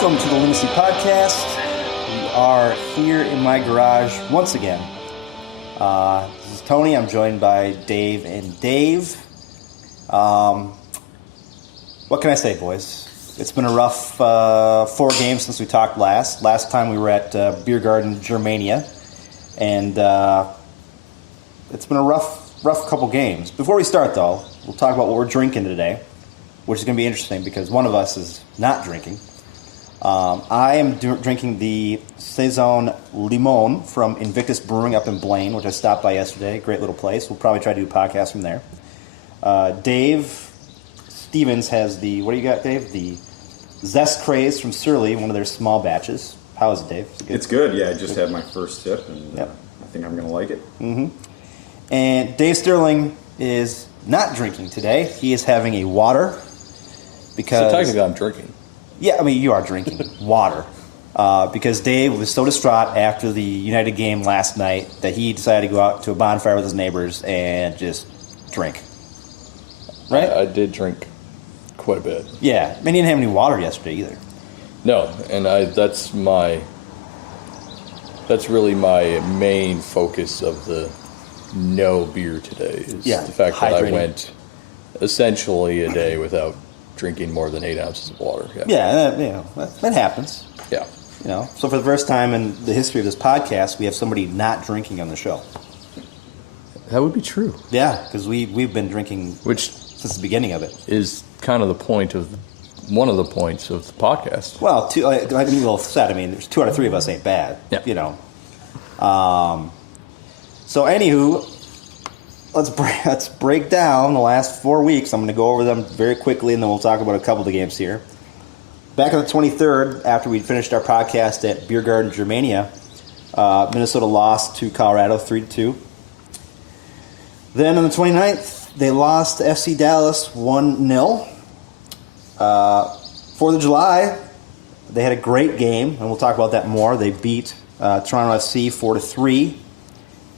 Welcome to the Lunacy Podcast. We are here in my garage once again. This is Tony. I'm joined by Dave and Dave. What can I say, boys? It's been a rough 4 games since we talked last. Last time we were at Beer Garden, Germania. And it's been a rough couple games. Before we start, though, we'll talk about what we're drinking today, which is going to be interesting because one of us is not drinking. I am drinking the Saison Limon from Invictus Brewing up in Blaine, which I stopped by yesterday. Great little place. We'll probably try to do a podcast from there. Dave Stevens has the, what do you got, Dave? The Zest Craze from Surly, one of their small batches. How is it, Dave? It's good. Yeah, I just had my first sip, and I think I'm going to like it. Mm-hmm. And Dave Sterling is not drinking today. He is having a water because... So technically I'm drinking. Yeah, I mean, you are drinking water. Because Dave was so distraught after the United game last night that he decided to go out to a bonfire with his neighbors and just drink. Right? I did drink quite a bit. Yeah, I mean, he didn't have any water yesterday either. No, and that's really my main focus of the no beer today is the fact that I went essentially a day without drinking more than 8 ounces of water. That happens. Yeah. So for the first time in the history of this podcast, we have somebody not drinking on the show. That would be true. Yeah, because we've been drinking since the beginning of it. Is kind of one of the points of the podcast. Well, like you both said, I mean, there's 2 out of 3 of us ain't bad. Yeah. So anywho, let's break down the last 4 weeks. I'm going to go over them very quickly, and then we'll talk about a couple of the games here. Back on the 23rd, after we finished our podcast at Beer Garden, Germania, Minnesota lost to Colorado 3-2. Then on the 29th, they lost to FC Dallas 1-0. 4th of July, they had a great game, and we'll talk about that more. They beat Toronto FC 4-3.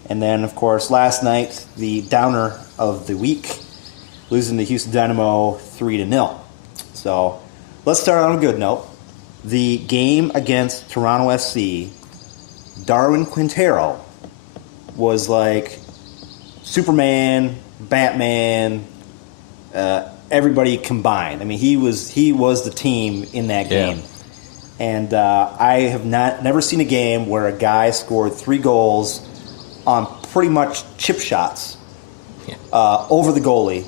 And then, of course, last night, the downer of the week, losing to Houston Dynamo 3-0. So let's start on a good note. The game against Toronto FC, Darwin Quintero was like Superman, Batman, everybody combined. I mean, he was the team in that game. Yeah. And I have never seen a game where a guy scored 3 goals on pretty much chip shots over the goalie.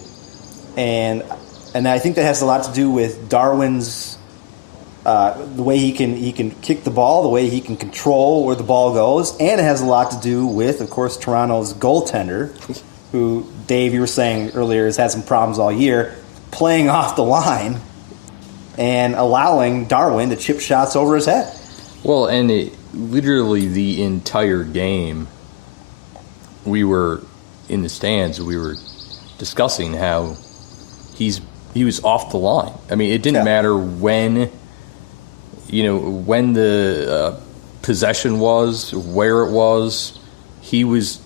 And I think that has a lot to do with Darwin's the way he can kick the ball, the way he can control where the ball goes, and it has a lot to do with, of course, Toronto's goaltender, who, Dave, you were saying earlier, has had some problems all year, playing off the line and allowing Darwin to chip shots over his head. Well, and literally the entire game, we were in the stands, we were discussing how he was off the line. I mean, it didn't matter when the possession was, where it was, he was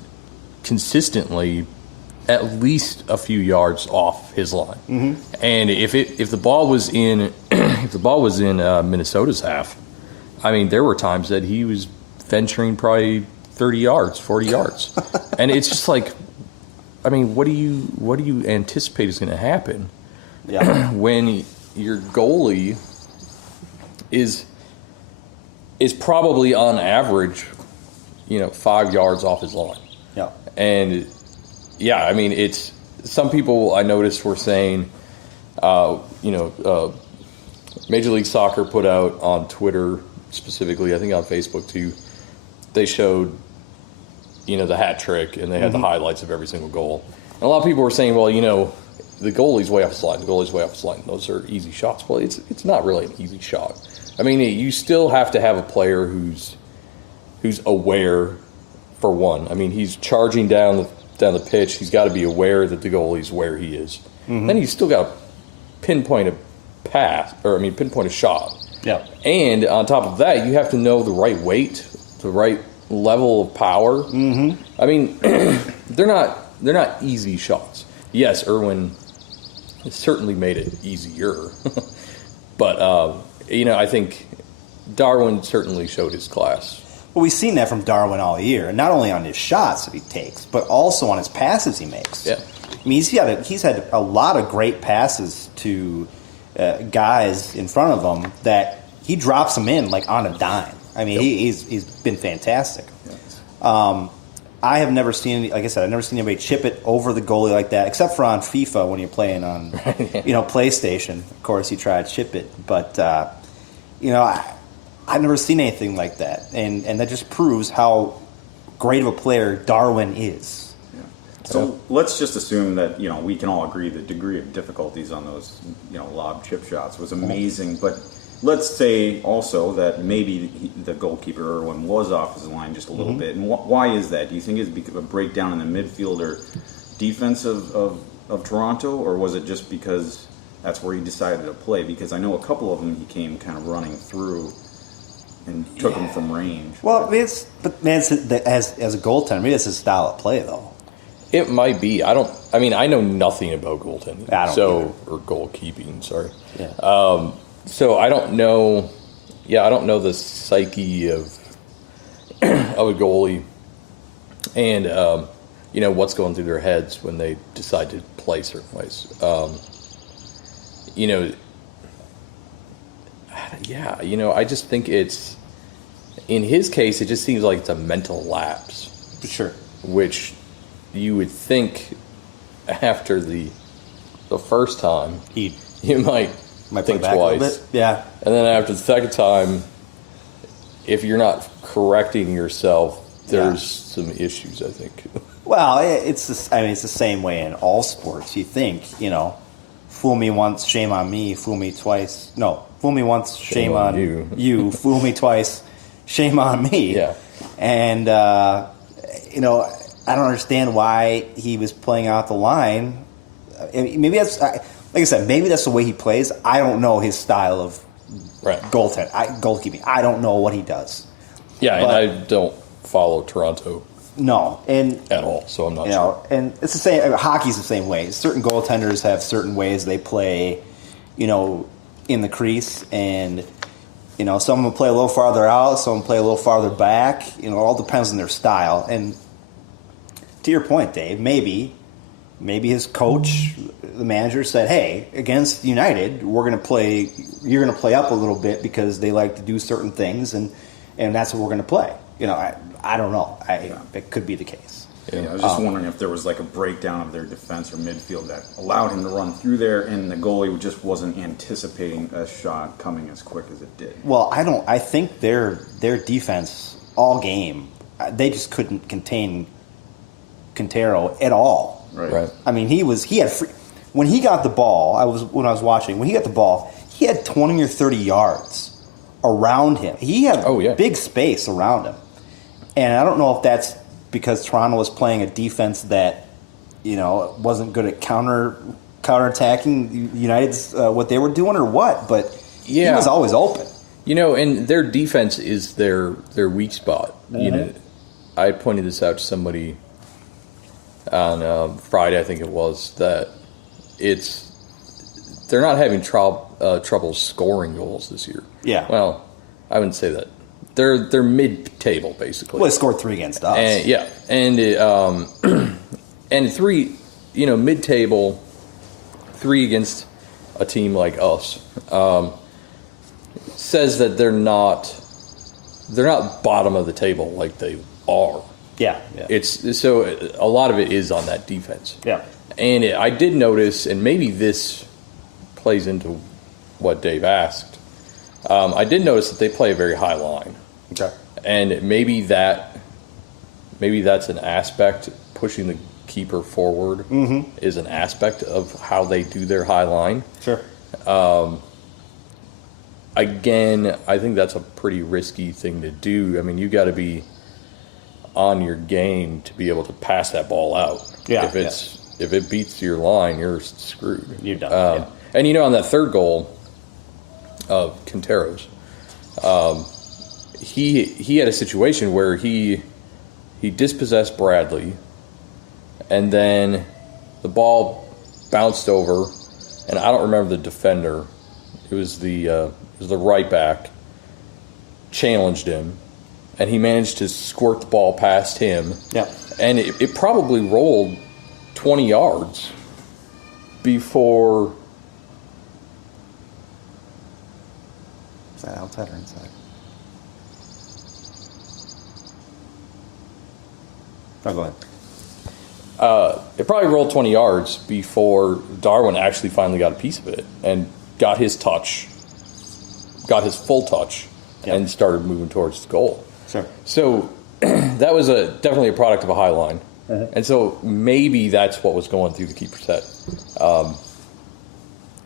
consistently at least a few yards off his line. Mm-hmm. And if the ball was in Minnesota's half, I mean, there were times that he was venturing probably 30 yards, 40 yards. And it's just like, I mean, what do you anticipate is going to happen when your goalie is probably on average, 5 yards off his line. Yeah. And I mean, it's some people I noticed were saying, Major League Soccer put out on Twitter specifically, I think on Facebook too, they showed the hat trick, and they had the highlights of every single goal. And a lot of people were saying, well, the goalie's way off his line. The goalie's way off his line. Those are easy shots. Well, it's not really an easy shot. I mean, you still have to have a player who's aware, for one. I mean, he's charging down the pitch. He's got to be aware that the goalie's where he is. Mm-hmm. Then he's still got to pinpoint a shot. Yeah. And on top of that, you have to know the right weight, the right level of power. Mm-hmm. I mean, they're not easy shots. Yes, Irwin certainly made it easier, But I think Darwin certainly showed his class. Well, we've seen that from Darwin all year, not only on his shots that he takes, but also on his passes he makes. Yeah. I mean, he's had a lot of great passes to guys in front of him that he drops them in like on a dime. I mean, he's been fantastic. I have never seen, like I said, I've never seen anybody chip it over the goalie like that, except for on FIFA when you're playing on, PlayStation. Of course, you try to chip it, but I've never seen anything like that, and that just proves how great of a player Darwin is. Yeah. So let's just assume that we can all agree the degree of difficulties on those lob chip shots was amazing, but let's say also that maybe the goalkeeper Irwin was off his line just a little bit. And why is that? Do you think it's because of a breakdown in the midfield or defense of Toronto, or was it just because that's where he decided to play? Because I know a couple of them he came kind of running through and took them from range. Well, as a goaltender, maybe it's his style of play, though. It might be. I know nothing about goaltending. Or goalkeeping, sorry. Yeah. So I don't know. Yeah, I don't know the psyche of a goalie, and what's going through their heads when they decide to play certain ways. I just think it's, in his case, it just seems like it's a mental lapse. For sure. Which you would think after the first time you might think back twice. a little bit. Yeah. And then after the second time, if you're not correcting yourself, there's some issues, I think. Well, it's the same way in all sports. You think, fool me once, shame on me. Fool me twice. No, fool me once, shame on you. Fool me twice, shame on me. Yeah. And I don't understand why he was playing out the line. Maybe that's, like I said, maybe that's the way he plays. I don't know his style of goalkeeping. I don't know what he does. Yeah, and I don't follow Toronto. No, and at all, so I'm not sure. And it's the same. Hockey's the same way. Certain goaltenders have certain ways they play, in the crease, and some will play a little farther out, some will play a little farther back. It all depends on their style. And to your point, Dave, maybe his coach, the manager, said, "Hey, against United, you're going to play up a little bit because they like to do certain things, and that's what we're going to play." I don't know. It could be the case. Yeah, I was just wondering if there was like a breakdown of their defense or midfield that allowed him to run through there, and the goalie just wasn't anticipating a shot coming as quick as it did. Well, I think their defense all game, they just couldn't contain Quintero at all. Right. I mean, when he got the ball. When I was watching, when he got the ball, he had 20 or 30 yards around him. He had big space around him. And I don't know if that's because Toronto was playing a defense that, wasn't good at counterattacking United's what they were doing or what, but he was always open. And their defense is their weak spot. Mm-hmm. I pointed this out to somebody on Friday, I think it was, that they're not having trouble scoring goals this year. Yeah. Well, I wouldn't say that. They're mid-table, basically. Well, they scored 3 against us. And 3, mid-table, 3 against a team like us, says that they're not bottom of the table like they are. Yeah. It's so a lot of it is on that defense. Yeah. And I did notice, and maybe this plays into what Dave asked. I did notice that they play a very high line. Okay. And maybe that's an aspect, pushing the keeper forward is an aspect of how they do their high line. Sure. Again, I think that's a pretty risky thing to do. I mean, you got to be on your game to be able to pass that ball out. Yeah. If it beats your line, you're screwed. You're done. And on that third goal of Quintero's, he had a situation where he dispossessed Bradley, and then the ball bounced over, and I don't remember the defender. It was the right back challenged him, and he managed to squirt the ball past him. Yeah. And it probably rolled 20 yards before. Is that outside or inside? Oh, go ahead. It probably rolled 20 yards before Darwin actually finally got a piece of it and got his touch, got his full touch, and started moving towards the goal. Sure. So that was definitely a product of a high line. And so maybe that's what was going through the keeper's head.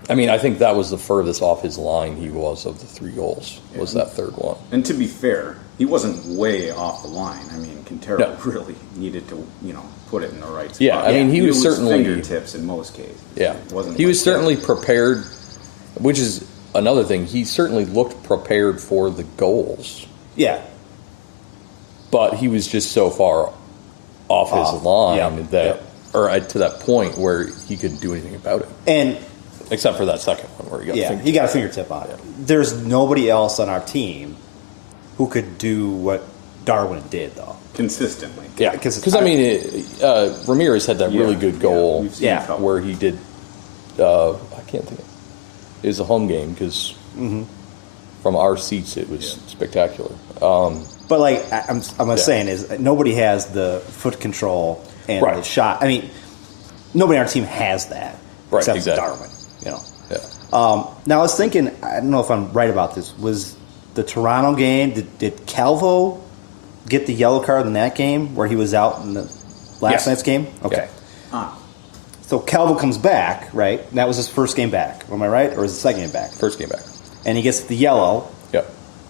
I mean, I think that was the furthest off his line he was of the 3 goals, was that third one. And to be fair, he wasn't way off the line. I mean, Quintero really needed to, put it in the right spot. Yeah, I mean, he was certainly fingertips in most cases. Yeah, It wasn't he like was certainly prepared, which is another thing. He certainly looked prepared for the goals, Yeah. but he was just so far off his line or to that point where he couldn't do anything about it. And except for that second one where he got he got a fingertip on it. There's nobody else on our team who could do what Darwin did, though. consistently. Yeah, because I mean, Ramirez had that really good goal we've seen a couple. where he did. I can't think. It was a home game because from our seats it was spectacular. But like I'm saying is nobody has the foot control and the shot. I mean, nobody on our team has that except Darwin. Yeah. Now I was thinking, I don't know if I'm right about this. Was the Toronto game? Did Calvo get the yellow card in that game where he was out in the last night's game? Okay. Ah. So Calvo comes back, right? That was his first game back. Am I right? Or is it the second game back? First game back. And he gets the yellow, Yep.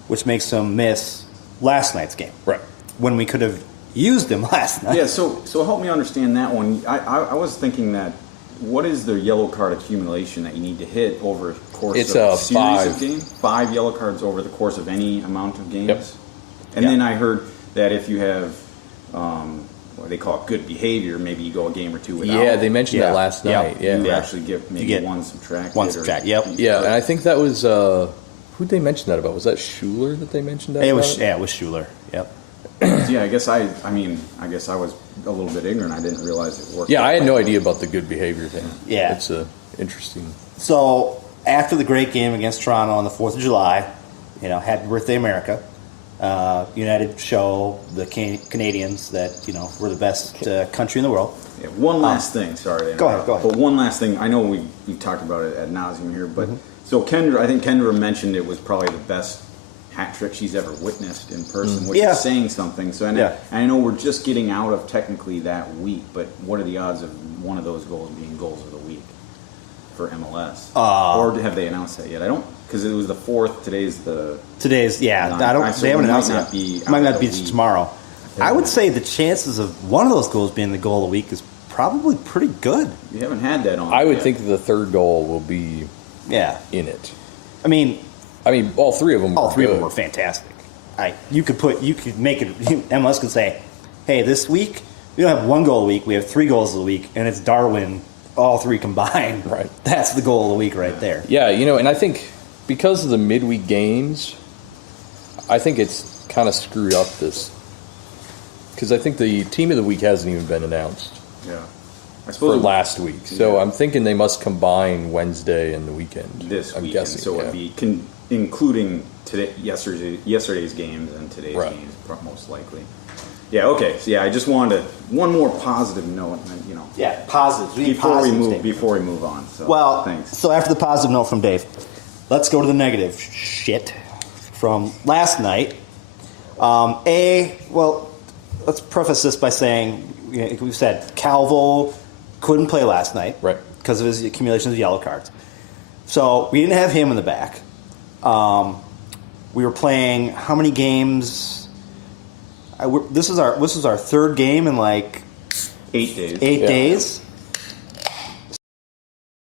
which makes him miss last night's game. Right. When we could have used him last night. Yeah, so help me understand that one. I was thinking that what is the yellow card accumulation that you need to hit over the course It's of a a series 5. of games? 5 yellow cards over the course of any amount of games? Yep. And then I heard that if you have what they call it good behavior, maybe you go a game or two without. Yeah, they mentioned that last night. Yeah. You actually get maybe one subtracted. One subtract, yep. Yeah, and I think that was who'd they mention that about? Was that Schuler that they mentioned that It about? was Schuler. Yep. Yeah, I guess I was a little bit ignorant. I didn't realize it worked. Yeah, I had no like that. idea about the good behavior thing. Yeah. It's interesting. So after the great game against Toronto on the 4th of July, Happy Birthday America. United show the Canadians that we're the best country in the world. Yeah, one last thing. Sorry to interrupt. Go ahead. But one last thing. I know we've talked about it ad nauseum here, but so I think Kendra mentioned it was probably the best hat trick she's ever witnessed in person, which is saying something. So and I know we're just getting out of technically that week, but what are the odds of one of those goals being goals of the week for MLS? Or have they announced that yet? I don't, because it was the 4th. Today's They haven't announced it. Might not be tomorrow. I would say the chances of one of those goals being the goal of the week is probably pretty good. You haven't had that on. I would think that the third goal will be in it. I mean, all 3 of them. All 3 of them were fantastic. You could make it. MLS could say, "Hey, this week we don't have one goal a week. We have 3 goals of the week, and it's Darwin, all 3 combined. Right. That's the goal of the week right there." Yeah, and I think because of the midweek games, I think it's kind of screwed up this. Because I think the team of the week hasn't even been announced. Yeah. I For suppose last week. So I'm thinking they must combine Wednesday and the weekend. This I'm weekend, guessing, so it would be including yesterday's games and today's games, most likely. Yeah. Okay. So I just wanted one more positive note, and Positive. before we move on. So, thanks. So after the positive note from Dave, let's go to the negative shit from last night. Let's preface this by saying we've said Calvo couldn't play last night, right, because of his accumulation of yellow cards. So we didn't have him in the back. We were playing how many games? This is our 3rd game in like 8 days. 8 days.